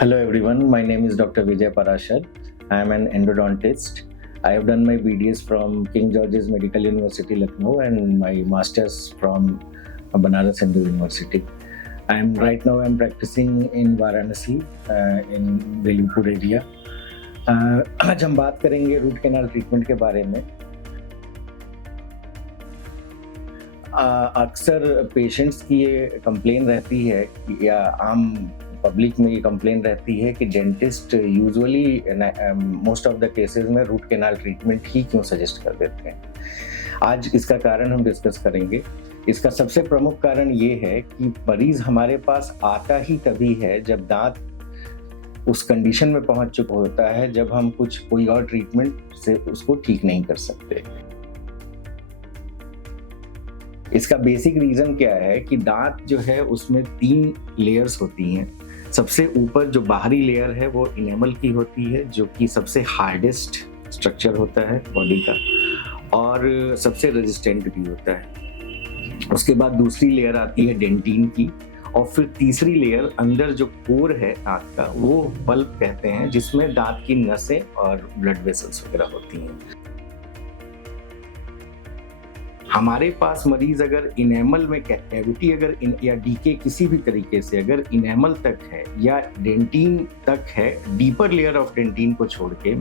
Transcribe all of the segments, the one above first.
Hello everyone, my name is Dr. Vijay Parashar. I am an endodontist. I have done my BDS from King George's Medical University, Lucknow, and my masters from Banaras Hindu University. I'm practicing in Varanasi in Velipur area. आज हम बात करेंगे root canal treatment के बारे में। अक्सर patients की ये कंप्लेन रहती है या आम पब्लिक में ये कंप्लेन रहती है कि dentist usually most of the cases में रूट कैनाल ट्रीटमेंट ही क्यों सजेस्ट कर देते हैं। आज इसका कारण हम डिस्कस करेंगे। इसका सबसे प्रमुख कारण ये है कि मरीज हमारे पास आता ही तभी है जब दांत उस कंडीशन में पहुंच चुका होता है जब हम कोई और ट्रीटमेंट से उसको ठीक नहीं कर सकते। इसका बेसिक रीजन क्या है कि दांत जो है उसमें 3 लेयर्स होती हैं। सबसे ऊपर जो बाहरी लेयर है वो इनेमल की होती है, जो कि सबसे हार्डेस्ट स्ट्रक्चर होता है बॉडी का और सबसे रेजिस्टेंट भी होता है। उसके बाद दूसरी लेयर आती है डेंटिन की और फिर तीसरी लेयर अंदर जो कोर है दांत का वो पल्प कहते हैं, जिसमें दांत की नसें और ब्लड वेसल्स वगैरह होती हैं। हमारे पास मरीज अगर इनेमल में कैविटी या डीके किसी भी तरीके से अगर इनेमल तक है या डेंटिन तक है, डीपर लेयर ऑफ डेंटिन को छोड़ के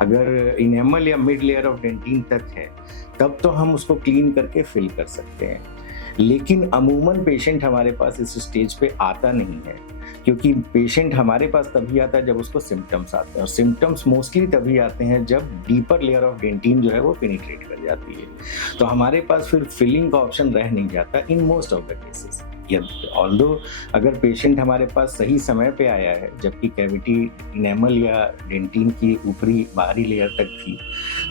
अगर इनेमल या मिड लेयर ऑफ डेंटिन तक है, तब तो हम उसको क्लीन करके फिल कर सकते हैं। लेकिन अमूमन पेशेंट हमारे पास इस स्टेज पे आता नहीं है, क्योंकि पेशेंट हमारे पास तभी आता है जब उसको सिम्टम्स आते हैं, और सिम्टम्स मोस्टली तभी आते हैं जब डीपर लेयर ऑफ डेंटिन जो है वो पेनिट्रेट कर जाती है। तो हमारे पास फिर फिलिंग का ऑप्शन रह नहीं जाता in most of the cases. Although अगर पेशेंट हमारे पास सही समय पे आया है जबकि कैविटी इनेमल या डेंटिन की ऊपरी बाहरी लेयर तक थी,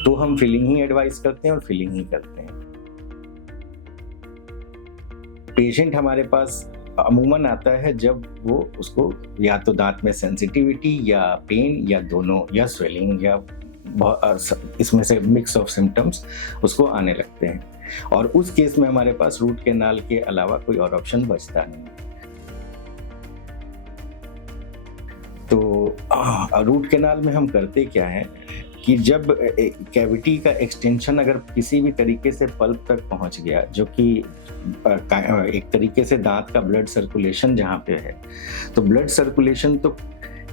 तो हम फिलिंग ही एडवाइस करते हैं और फिलिंग ही करते हैं। पेशेंट हमारे पास अमूमन आता है जब वो उसको या तो दांत में सेंसिटिविटी या पेन या दोनों या स्वेलिंग या इसमें से मिक्स ऑफ सिम्टम्स उसको आने लगते हैं, और उस केस में हमारे पास रूट कैनाल के अलावा कोई और ऑप्शन बचता नहीं। तो रूट कैनाल में हम करते क्या है कि जब कैविटी का एक्सटेंशन अगर किसी भी तरीके से पल्प तक पहुंच गया, जो कि एक तरीके से दांत का ब्लड सर्कुलेशन जहाँ पे है, तो ब्लड सर्कुलेशन तो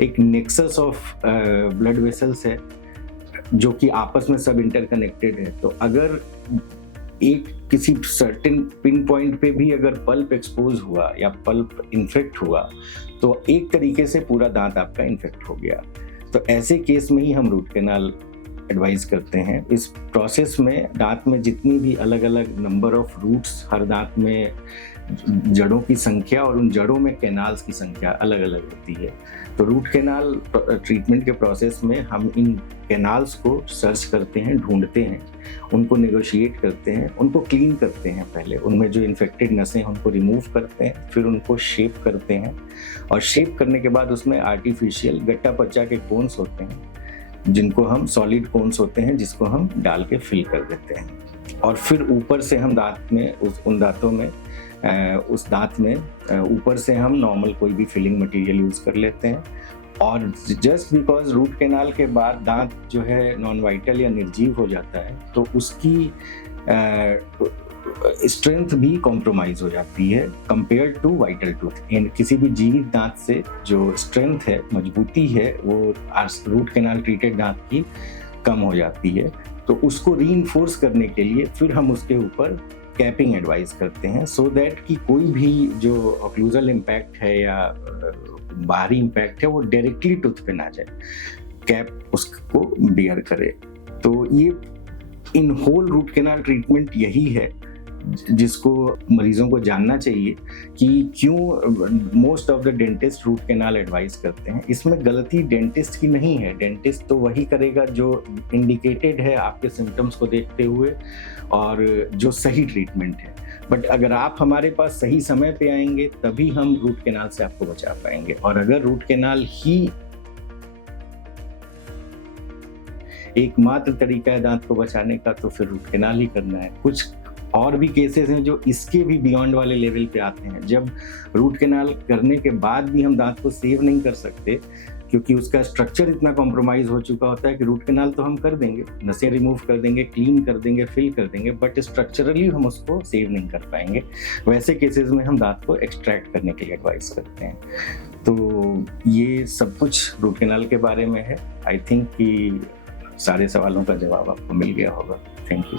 एक नेक्सस ऑफ ब्लड वेसल्स है जो कि आपस में सब इंटरकनेक्टेड है। तो अगर एक किसी सर्टेन पिन पॉइंट पे भी अगर पल्प एक्सपोज हुआ या पल्प इन्फेक्ट हुआ, तो एक तरीके से पूरा दांत आपका इन्फेक्ट हो गया। तो ऐसे केस में ही हम रूट कैनाल एडवाइस करते हैं। इस प्रोसेस में दांत में जितनी भी अलग अलग नंबर ऑफ रूट्स, हर दांत में जड़ों की संख्या और उन जड़ों में कैनाल्स की संख्या अलग अलग होती है। तो रूट कैनाल ट्रीटमेंट के प्रोसेस में हम इन कैनाल्स को सर्च करते हैं, ढूंढते हैं, उनको नेगोशिएट करते हैं, उनको क्लीन करते हैं। पहले उनमें जो इन्फेक्टेड नसें उनको रिमूव करते हैं, फिर उनको शेप करते हैं, और शेप करने के बाद उसमें आर्टिफिशियल गट्टा पच्चा के कोन्स होते हैं, जिनको हम सॉलिड कोन्स होते हैं, जिसको हम डाल के फिल कर देते हैं। और फिर ऊपर से हम दांत में उस दांत में ऊपर से हम नॉर्मल कोई भी फिलिंग मटेरियल यूज कर लेते हैं। और जस्ट बिकॉज रूट कैनाल के बाद दांत जो है नॉन वाइटल या निर्जीव हो जाता है, तो उसकी स्ट्रेंथ भी कॉम्प्रोमाइज हो जाती है कंपेयर टू वाइटल टूथ। किसी भी जीवित दांत से जो स्ट्रेंथ है, मजबूती है, वो रूट कैनाल ट्रीटेड दांत की कम हो जाती है। तो उसको रीइंफोर्स करने के लिए फिर हम उसके ऊपर कैपिंग एडवाइस करते हैं, सो दैट कि कोई भी जो ऑक्लूजल इम्पैक्ट है या बाहरी इम्पैक्ट है वो डायरेक्टली टूथ पे ना जाए, कैप उसको बियर करे। तो ये in whole root canal treatment यही है जिसको मरीजों को जानना चाहिए कि क्यों most of the dentist root canal advice करते हैं। इसमें गलती डेंटिस्ट की नहीं है, डेंटिस्ट तो वही करेगा जो इंडिकेटेड है आपके सिम्टम्स को देखते हुए और जो सही ट्रीटमेंट है। बट अगर आप हमारे पास सही समय पे आएंगे तभी हम रूट कैनाल से आपको बचा पाएंगे। और अगर रूट कैनाल ही एकमात्र तरीका है दांत को बचाने का, तो फिर रूट कैनाल ही करना है। कुछ और भी केसेस हैं जो इसके भी बियॉन्ड वाले लेवल पे आते हैं, जब रूट कैनाल करने के बाद भी हम दांत को सेव नहीं कर सकते क्योंकि उसका स्ट्रक्चर इतना कॉम्प्रोमाइज हो चुका होता है कि रूट कैनाल तो हम कर देंगे, नसें रिमूव कर देंगे, क्लीन कर देंगे, फिल कर देंगे, बट स्ट्रक्चरली हम उसको सेव नहीं कर पाएंगे। वैसे केसेस में हम दांत को एक्सट्रैक्ट करने के लिए एडवाइस करते हैं। तो ये सब कुछ रूट कैनाल के बारे में है। आई थिंक कि सारे सवालों का जवाब आपको मिल गया होगा। Thank you.